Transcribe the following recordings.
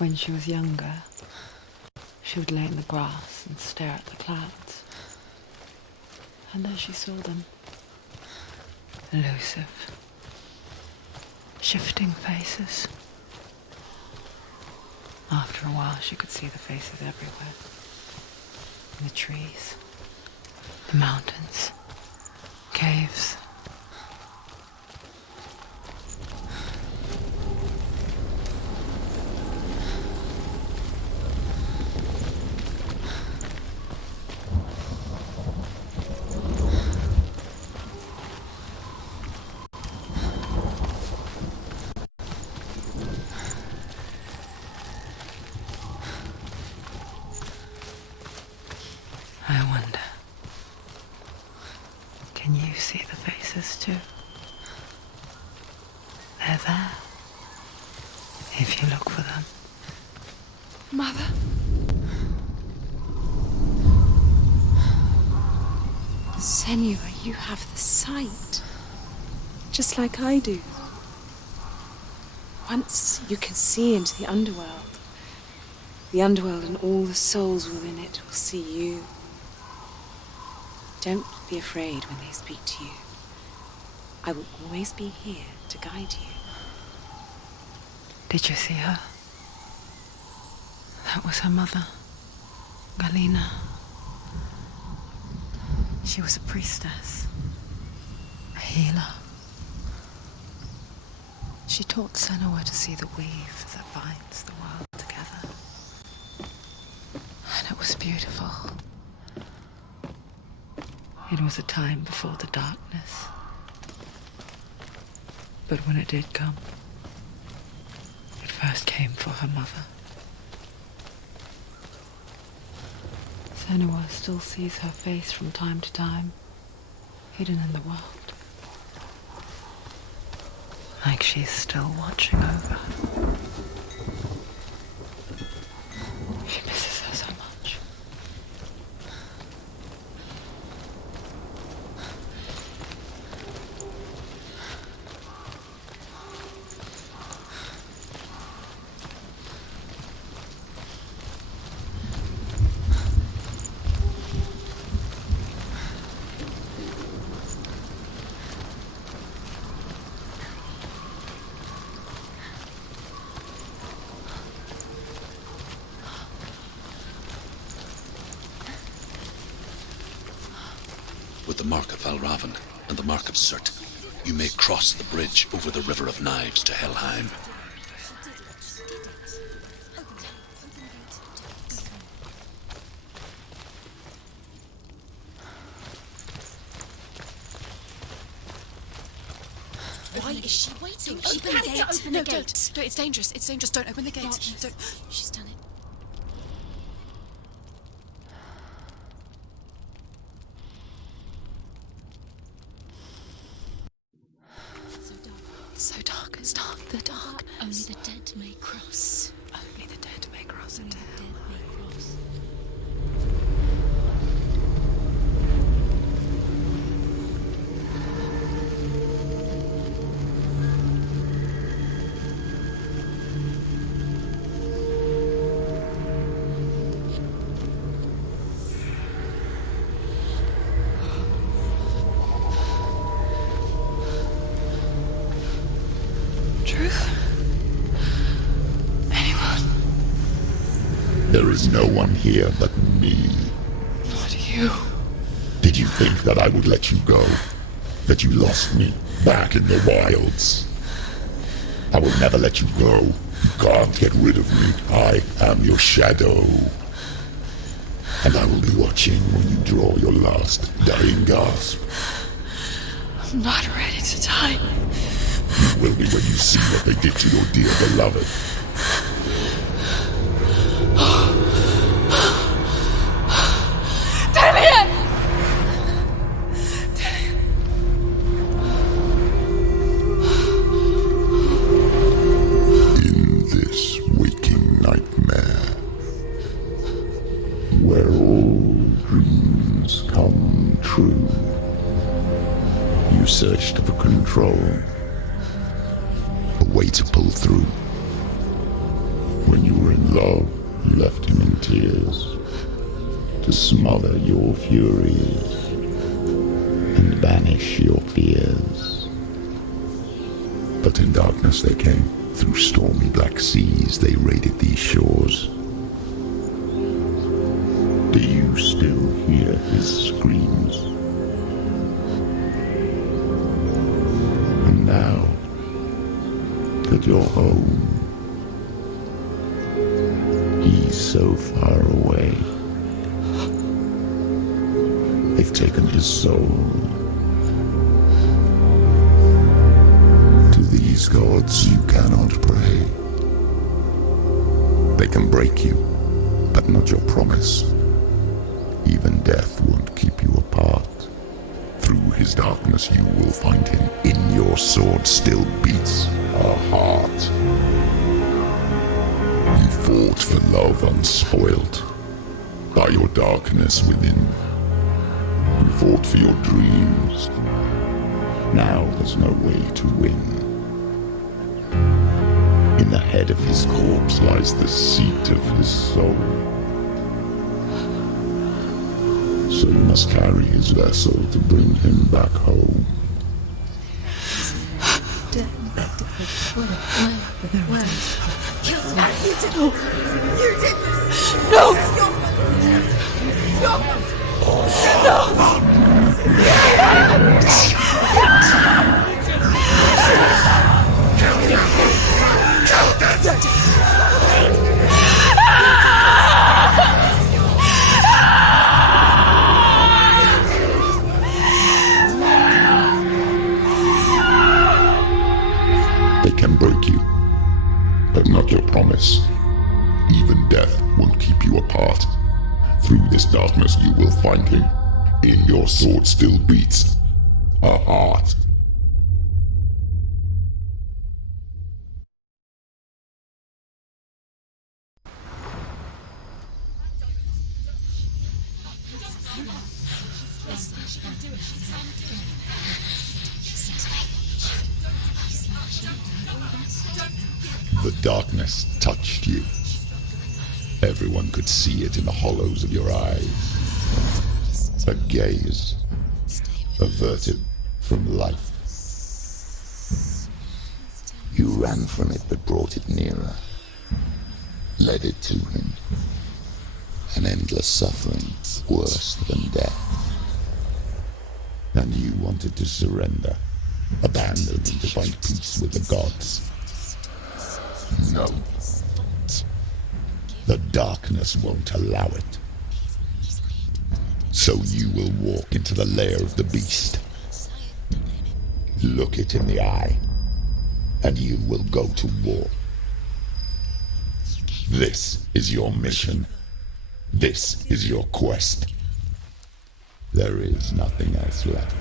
When she was younger, she would lay in the grass and stare at the clouds. And as she saw them, elusive, shifting faces. After a while, she could see the faces everywhere. In the trees, the mountains, caves. I wonder, can you see the faces too? They're there, if you look for them. Mother? Senua, you have the sight, just like I do. Once you can see into the underworld and all the souls within it will see you. Don't be afraid when they speak to you. I will always be here to guide you. Did you see her? That was her mother, Galina. She was a priestess, a healer. She taught Senua to see the weave that binds the world together. And it was beautiful. It was a time before the darkness. But when it did come, it first came for her mother. Senua still sees her face from time to time, hidden in the world. Like she's still watching over her. She misses her so much. With the mark of Valravan and the mark of Surt, you may cross the bridge over the River of Knives to Helheim. Why is she waiting? Open She has the to gate. open No, the gate. don't. It's dangerous. It's dangerous. Don't open the gate. Don't. She's done it. It's so dark. It's dark. The darkness. Only the dead may cross. Only the dead may cross Only into the hell. dead may cross. Truth? Anyone? There is no one here but me. Not you. Did you think that I would let you go? That you lost me back in the wilds? I will never let you go. You can't get rid of me. I am your shadow. And I will be watching when you draw your last dying gasp. I'm not ready to die. You will be when you see what they did to your dear beloved. In this waking nightmare, where all dreams come true, you searched for control, a way to pull through. When you were in love, you left him in tears to smother your furies and banish your fears. But in darkness they came, through stormy black seas they raided these shores. Do you still hear his screams? And now that you're home, he's so far away. They've taken his soul. To these gods you cannot pray. They can break you, but not your promise. Even death won't keep you apart. Through his darkness you will find him. In your sword still beats a heart. You fought for love unspoilt by your darkness within. You fought for your dreams. Now there's no way to win. In the head of his corpse lies the seat of his soul. So you must carry his vessel to bring him back home. They can break you, but not your promise. Even death won't keep you apart. Through this darkness you will find him. In your sword still beats a heart. The darkness touched you. Everyone could see it in the hollows of your eyes. A gaze averted from life. You ran from it but brought it nearer. Led it to him. An endless suffering worse than death. And you wanted to surrender. Abandon and to find peace with the gods. No. The darkness won't allow it. So you will walk into the lair of the beast. Look it in the eye, and you will go to war. This is your mission. This is your quest. There is nothing else left.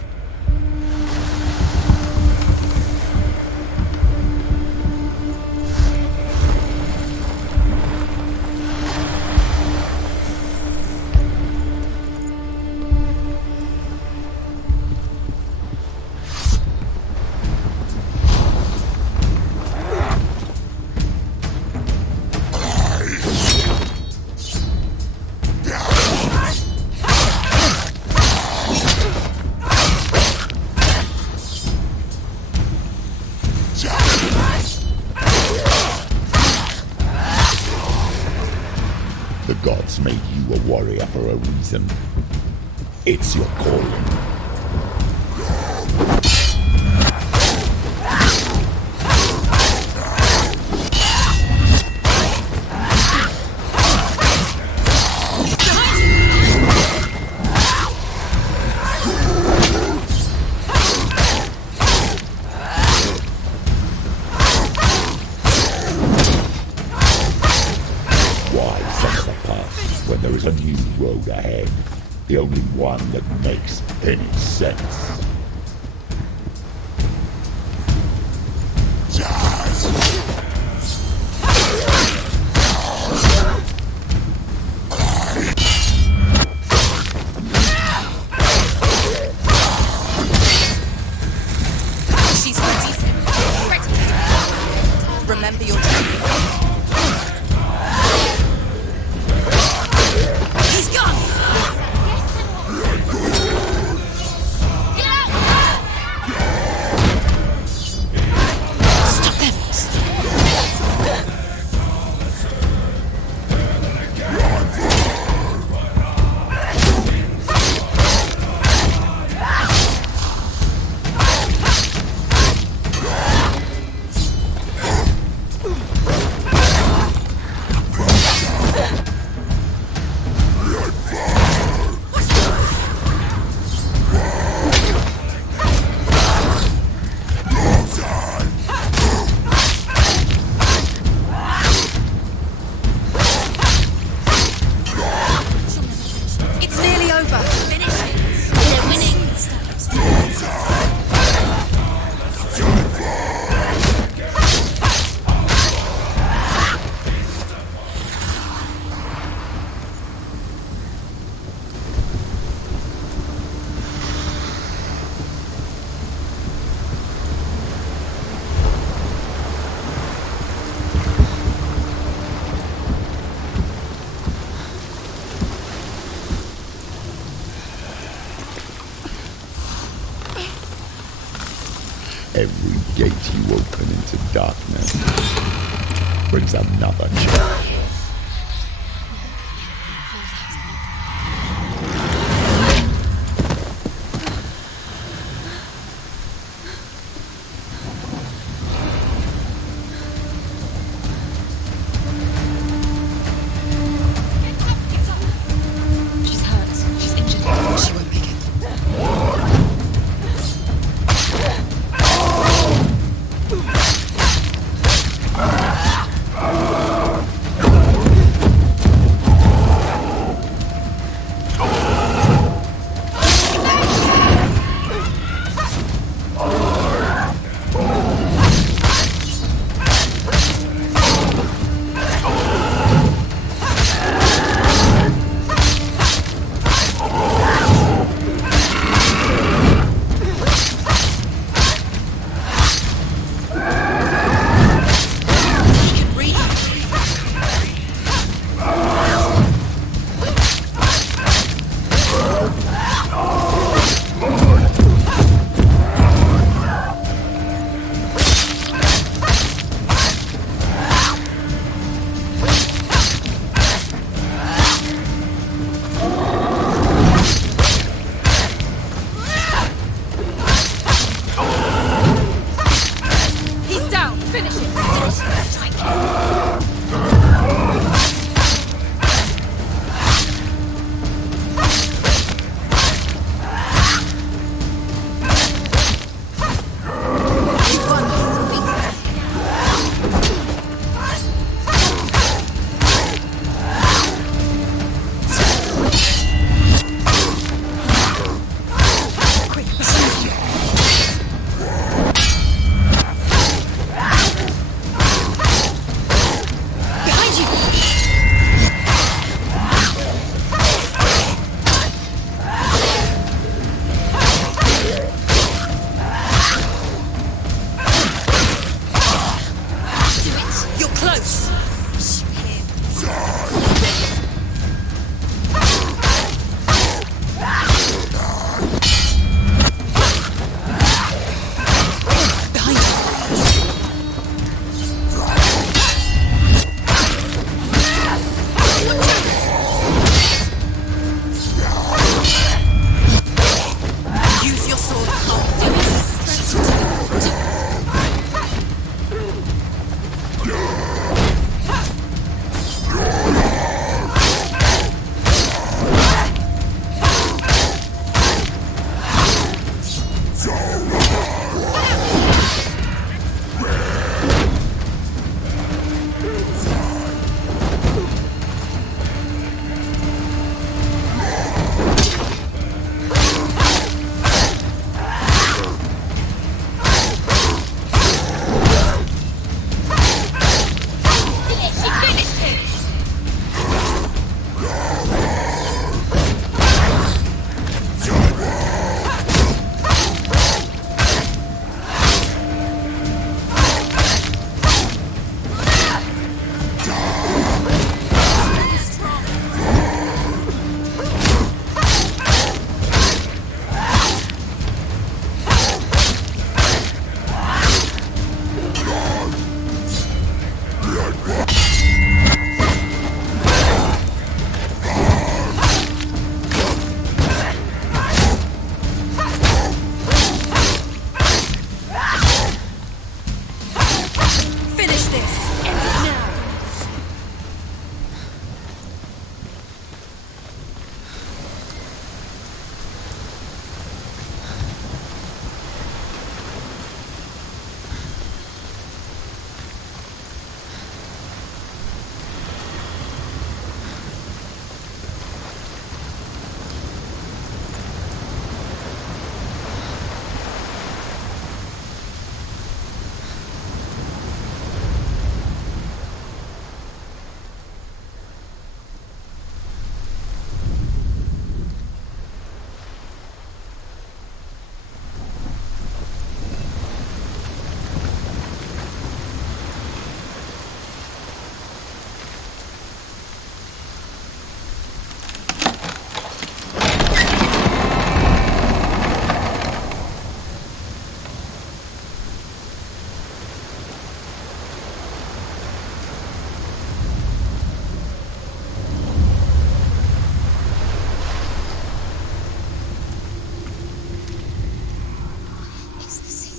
The gods made you a warrior for a reason. It's your calling. When there is a new road ahead, the only one that makes any sense. She's ready. Remember your journey. gate you open into darkness brings another change. She's hurt. She's injured. She won't make it. He's down. Finish it. You're close. Behind you. Use your sword. Finish this. End it now.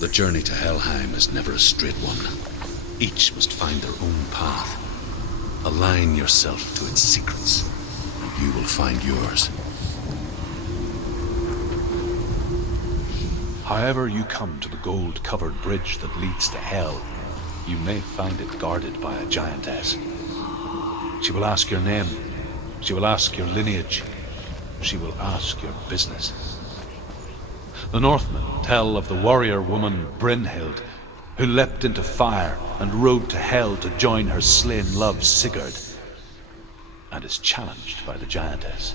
The journey to Helheim is never a straight one. Each must find their own path. Align yourself to its secrets, and you will find yours. However you come to the gold-covered bridge that leads to Hell, you may find it guarded by a giantess. She will ask your name. She will ask your lineage. She will ask your business. The Northmen tell of the warrior woman Brynhild, who leapt into fire and rode to Hell to join her slain love Sigurd, and is challenged by the giantess.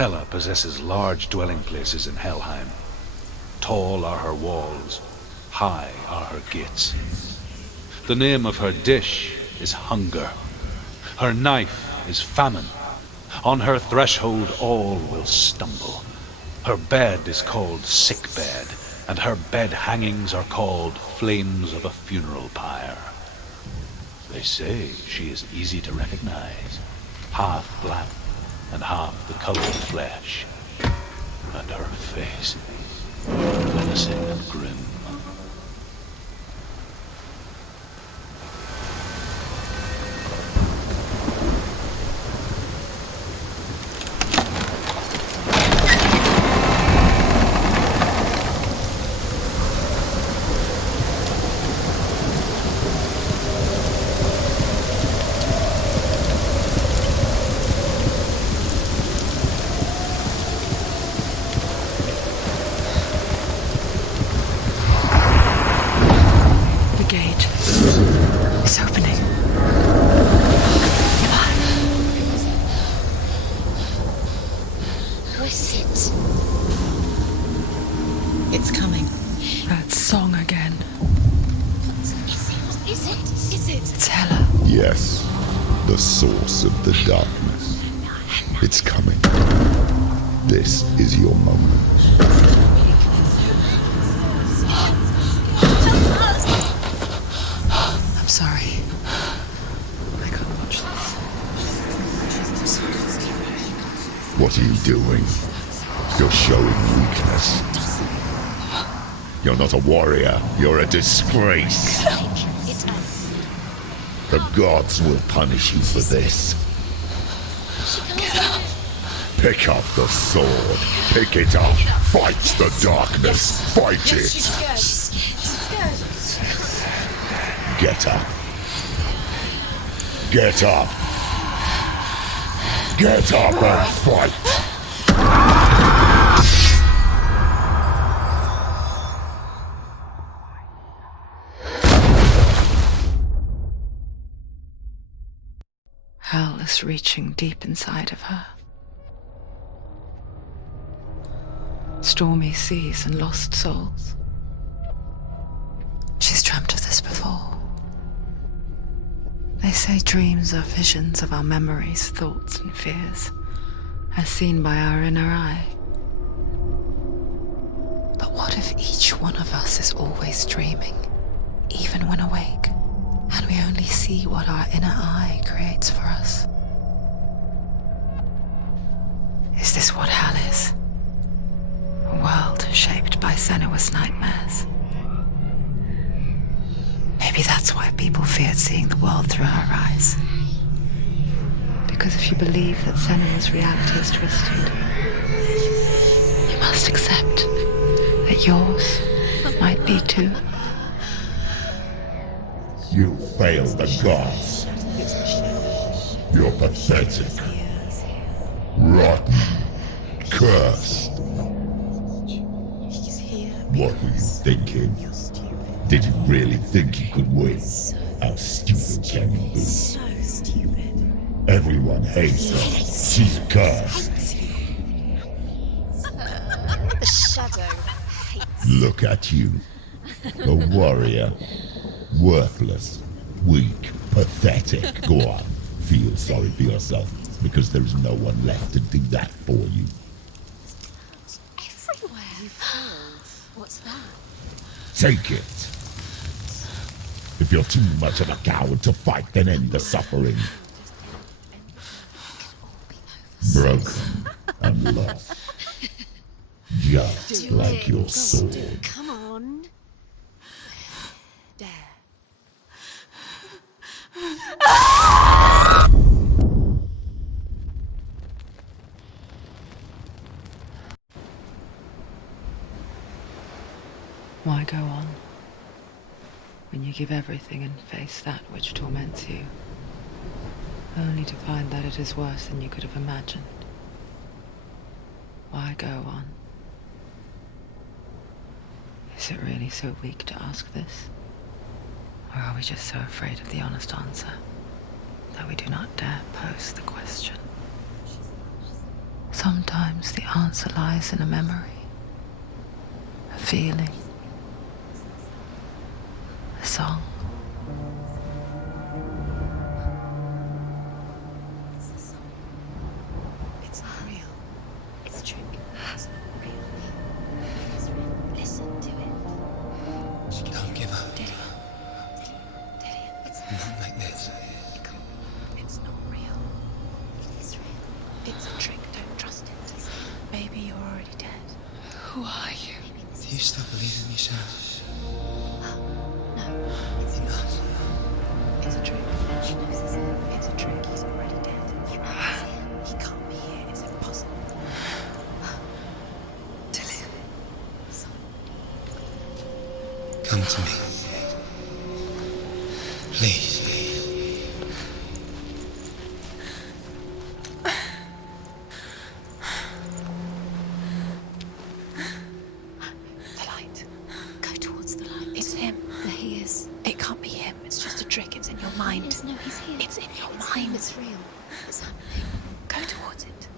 Hela possesses large dwelling places in Helheim. Tall are her walls, high are her gates. The name of her dish is hunger. Her knife is famine. On her threshold all will stumble. Her bed is called sick bed, and her bed hangings are called flames of a funeral pyre. They say she is easy to recognize, half black and half the color of flesh, and her face menacing and grim. Yes, the source of the darkness. It's coming. This is your moment. I'm sorry. I can't watch this. What are you doing? You're showing weakness. You're not a warrior. You're a disgrace. The gods will punish you for this. Pick up the sword. Pick it up. Fight the darkness. Fight it. Get up. Get up. Get up and fight. Hell is reaching deep inside of her. Stormy seas and lost souls. She's dreamt of this before. They say dreams are visions of our memories, thoughts and fears, as seen by our inner eye. But what if each one of us is always dreaming, even when awake? And we only see what our inner eye creates for us. Is this what hell is? A world shaped by Senua's nightmares. Maybe that's why people feared seeing the world through her eyes. Because if you believe that Senua's reality is twisted, you must accept that yours might be too. You fail the gods. You're pathetic. Rotten. Cursed. What were you thinking? Did you really think you could win? How stupid can you be? So stupid. Everyone hates her. She's cursed. The shadow hates. Look at you. A warrior. Worthless. Weak. Pathetic. Go on. Feel sorry for yourself, because there is no one left to do that for you. Everywhere. You failed. What's that? Take it. If you're too much of a coward to fight, then end the suffering. Broken and lost. Just like your sword. Come on. Dare. Why go on when you give everything and face that which torments you, only to find that it is worse than you could have imagined? Why go on? Is it really so weak to ask this? Or are we just so afraid of the honest answer that we do not dare pose the question? Sometimes the answer lies in a memory, a feeling, a song. It's not real. It's a trick. It's not real. It is real. Listen to it. Don't give up. Daddy. It's Not like this. It's not real. It is real. It's a trick. Don't trust it. Maybe you're already dead. Who are you? Do you still believe in me, Shannon? No. It's Enough. It's a trick. She knows it's him. It's a trick. He's already dead. You know it's him. He can't be here. It's impossible. Tilly. Come to me. Please. The light. Go towards the light. It's him. There he is. It can't be him. It's just a trick. It's in your mind. No, he's here. It's in your mind. It's real. It's happening. Go towards it.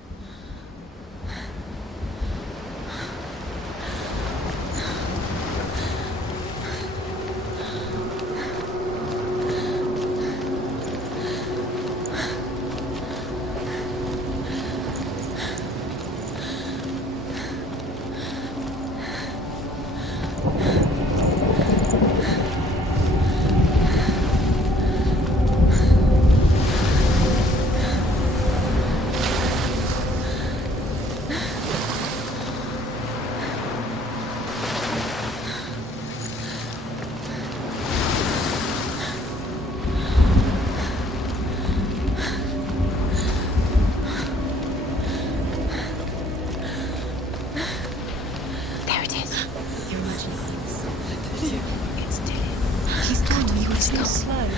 There it is. Your imagination. It's dead. He's gone. You were still slow.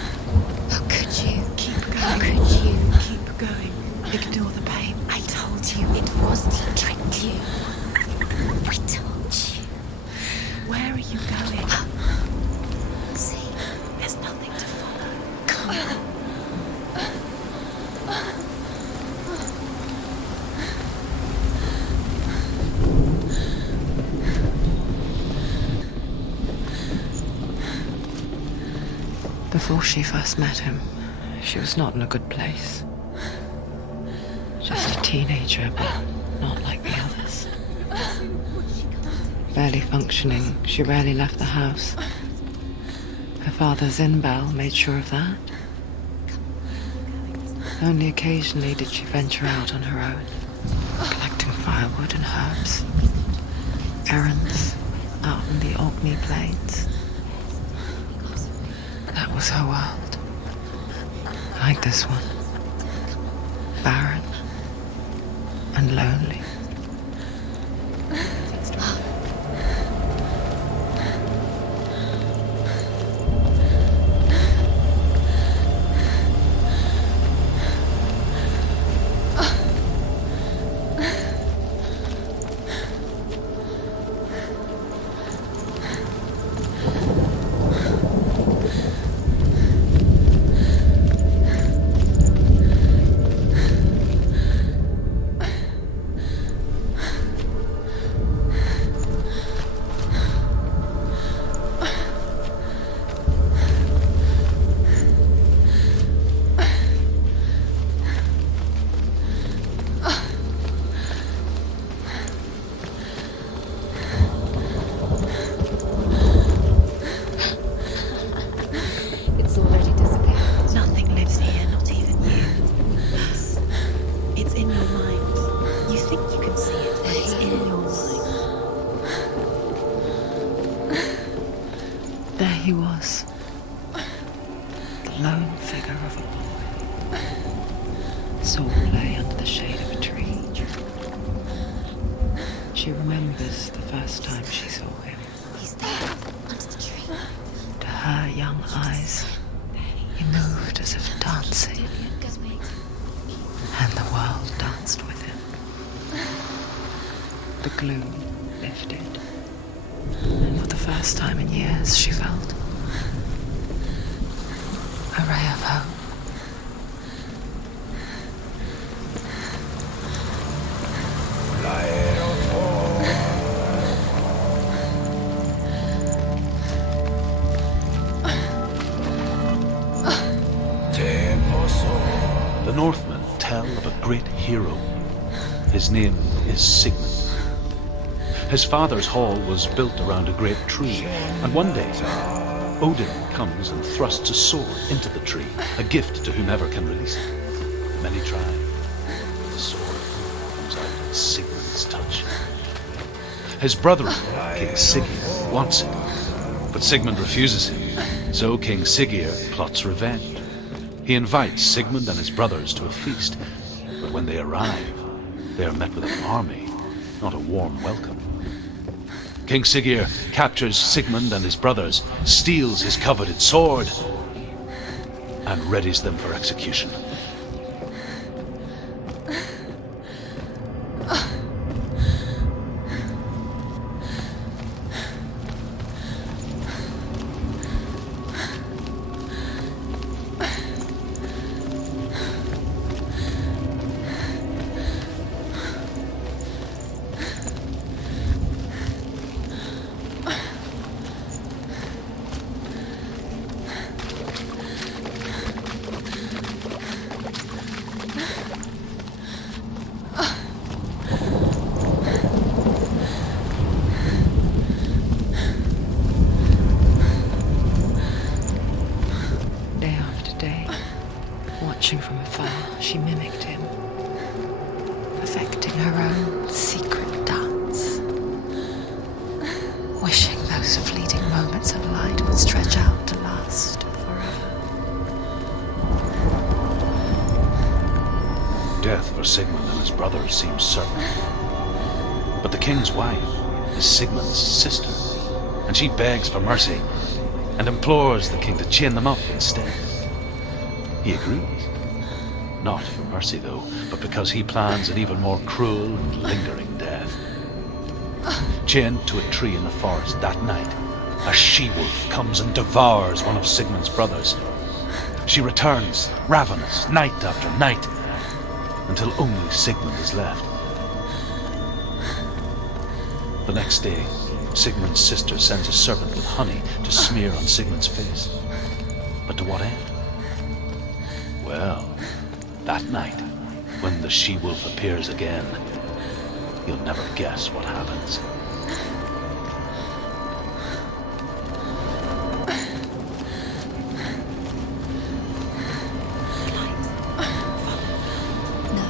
How could you? Keep going. How could you? Keep going. Ignore the pain. I told you it was to trick you. I told you. Where are you going? See, there's nothing to follow. Come on. Before she first met him, she was not in a good place. Just a teenager, but not like the others. Barely functioning, she rarely left the house. Her father, Zinbal, made sure of that. Only occasionally did she venture out on her own, collecting firewood and herbs. Errands out in the Orkney Plains. That was her world. Like this one. Barren and lonely. It's already disappeared. Nothing lives here, not even you. Yes. It's in your mind. You think you can see it, but it's in your mind. There he was. The lone figure of a boy. Saul lay under the shade of a tree. She remembers the first time she saw him. He's there, under the tree. To her young eyes, he moved as if dancing, and the world danced with him. The gloom lifted, and for the first time in years she felt a ray of hope. The Northmen tell of a great hero. His name is Sigmund. His father's hall was built around a great tree, and one day, Odin comes and thrusts a sword into the tree, a gift to whomever can release it. Many try, but the sword comes out with Sigmund's touch. His brother-in-law, King Siggeir, wants it, but Sigmund refuses him, so King Siggeir plots revenge. He invites Sigmund and his brothers to a feast, but when they arrive, they are met with an army, not a warm welcome. King Siggeir captures Sigmund and his brothers, steals his coveted sword, and readies them for execution. Watching from afar, she mimicked him, perfecting her own secret dance, wishing those fleeting moments of light would stretch out to last forever. Death for Sigmund and his brothers seems certain. But the king's wife is Sigmund's sister, and she begs for mercy and implores the king to chain them up instead. He agrees. Not for mercy, though, but because he plans an even more cruel and lingering death. Chained to a tree in the forest that night, a she-wolf comes and devours one of Sigmund's brothers. She returns, ravenous, night after night, until only Sigmund is left. The next day, Sigmund's sister sends a servant with honey to smear on Sigmund's face. But to what end? Well, that night, when the she-wolf appears again, you'll never guess what happens. No,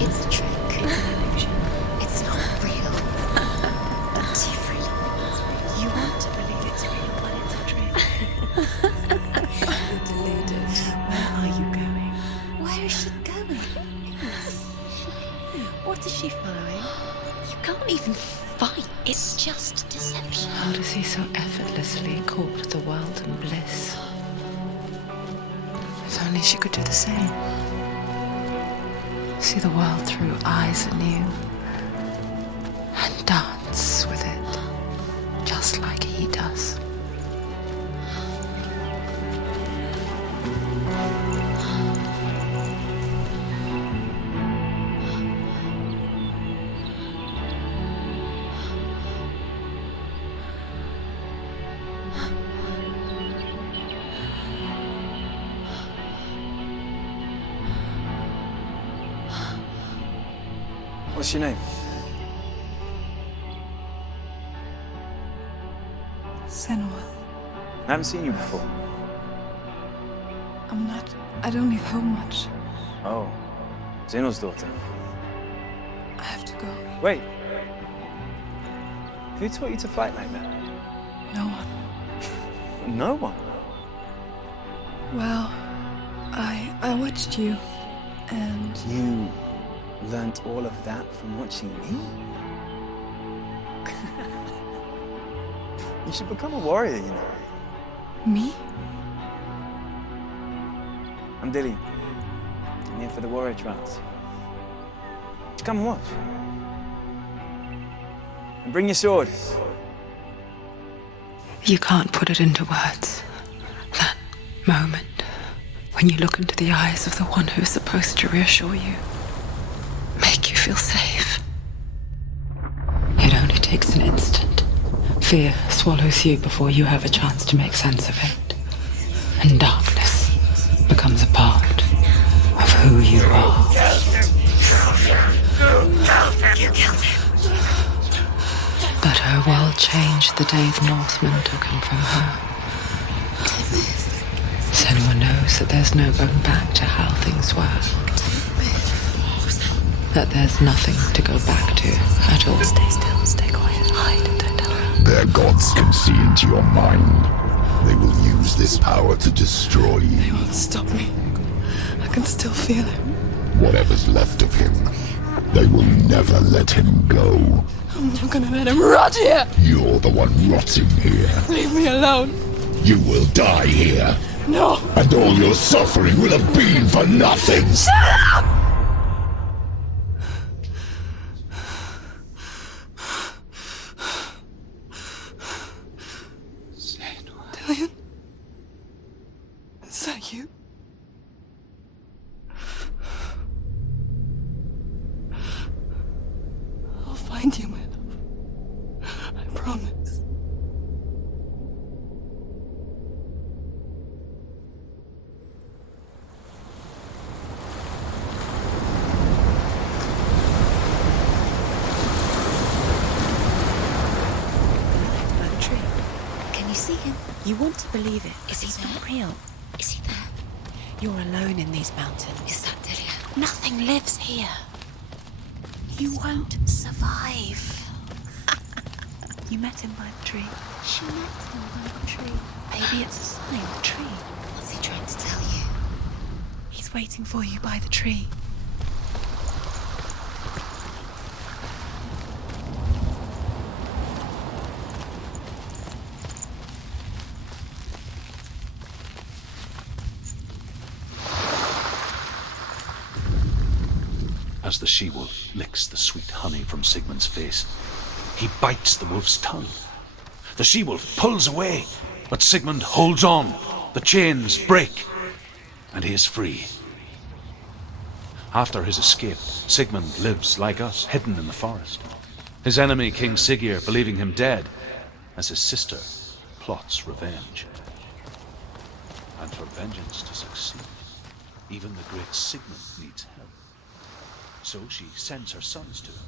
it's a trick. It's an illusion. It's not real. It's real. You want to believe it's real, but it's a trick. You're deluded. Where are you going? Where is she going? What is she following? You can't even fight. It's just deception. How does he so effortlessly court the world and bliss? If only she could do the same. See the world through eyes anew and dance with it, just like he does. What's your name? Senua. I haven't seen you before. I don't leave home much. Oh, Zeno's daughter. I have to go. Wait. Who taught you to fight like that? No one. No one. Well, I watched you, and You learnt all of that from watching me? You should become a warrior, you know. me? I'm Dillian. I'm here for the warrior trials. Just come and watch. And bring your sword. You can't put it into words. That moment when you look into the eyes of the one who's supposed to reassure you, make you feel safe. It only takes an instant. Fear swallows you before you have a chance to make sense of it. And darkness becomes a part of Her world changed the day the Northmen took him from her. Senua knows that there's no going back to how things were. That there's nothing to go back to at all. Stay still, stay quiet, hide, don't tell her. Their gods can see into your mind. They will use this power to destroy you. They won't stop me. I can still feel him. Whatever's left of him, they will never let him go. I'm not gonna let him rot here! You're the one rotting here. Leave me alone! You will die here. No! And all your suffering will have been for nothing. Shut up! Dillion? Is that you? I'll find you, my love. I promise. Can you see him? You want to believe it. Is he not real? Is he there? You're alone in these mountains. Is that Dillion? Nothing lives here. You won't survive. You met him by the tree. She met him by the tree. Maybe it's a sign, the tree. What's he trying to tell you? He's waiting for you by the tree. As the she-wolf licks the sweet honey from Sigmund's face, he bites the wolf's tongue. The she-wolf pulls away, but Sigmund holds on. The chains break, and he is free. After his escape, Sigmund lives like us, hidden in the forest. His enemy, King Siggeir, believing him dead, as his sister plots revenge. And for vengeance to succeed, even the great Sigmund needs help. So she sends her sons to him.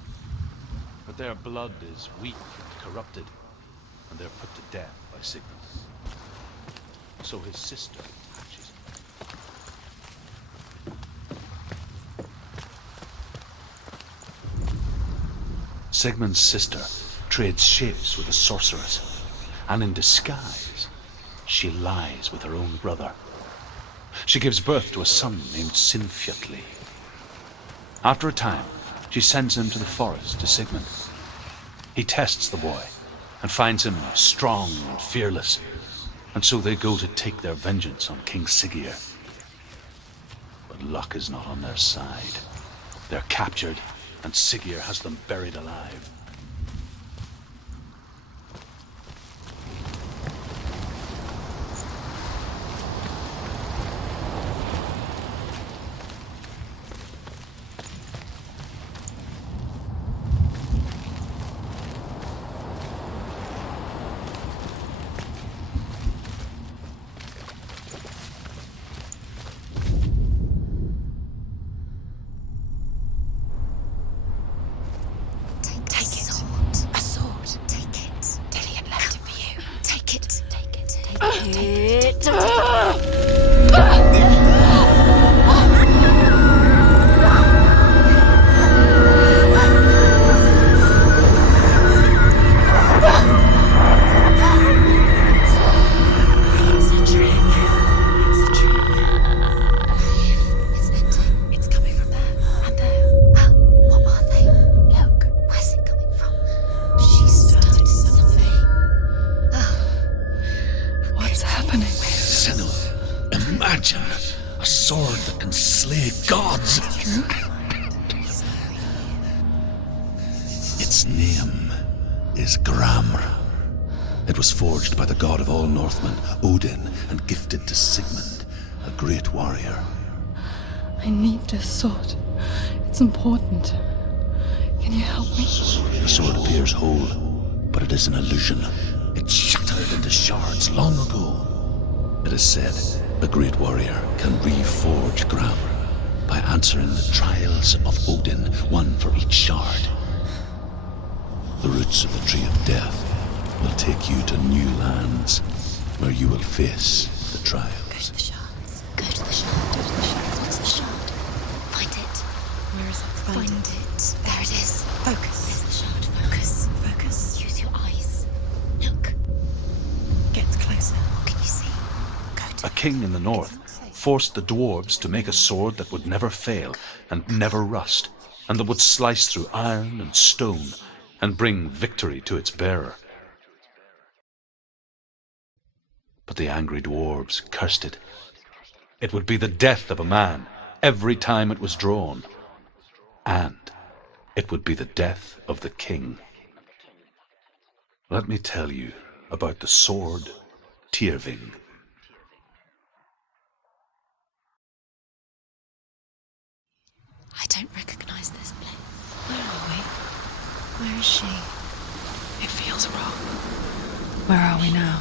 But their blood is weak and corrupted, and they're put to death by Sigmund. So his sister hatches him. Sigmund's sister trades shapes with a sorceress, and in disguise, she lies with her own brother. She gives birth to a son named Sinfjotli. After a time, she sends him to the forest to Sigmund. He tests the boy and finds him strong and fearless, and so they go to take their vengeance on King Siggeir. But luck is not on their side. They're captured, and Siggeir has them buried alive. Its name is Gramr. It was forged by the god of all Northmen, Odin, and gifted to Sigmund, a great warrior. I need this sword. It's important. Can you help me? The sword appears whole, but it is an illusion. It shattered into shards long ago. It is said a great warrior can reforge Gramr by answering the trials of Odin, one for each shard. The roots of the Tree of Death will take you to new lands where you will face the Go trials. to the shards. Go to the shard. Go to the shard. What's the shard? Find it. Where is it? Find it. There it is. Focus. Where's the shard? Focus. Focus. Use your eyes. Look. Get closer. What can you see? Go to A king in the north forced the dwarves to make a sword that would never fail and never rust, and that would slice through iron and stone and bring victory to its bearer. But the angry dwarves cursed it. It would be the death of a man every time it was drawn, and it would be the death of the king. Let me tell you about the sword Tyrving. I don't recognize this place. Where are we? Where is she? It feels wrong. Where are we now?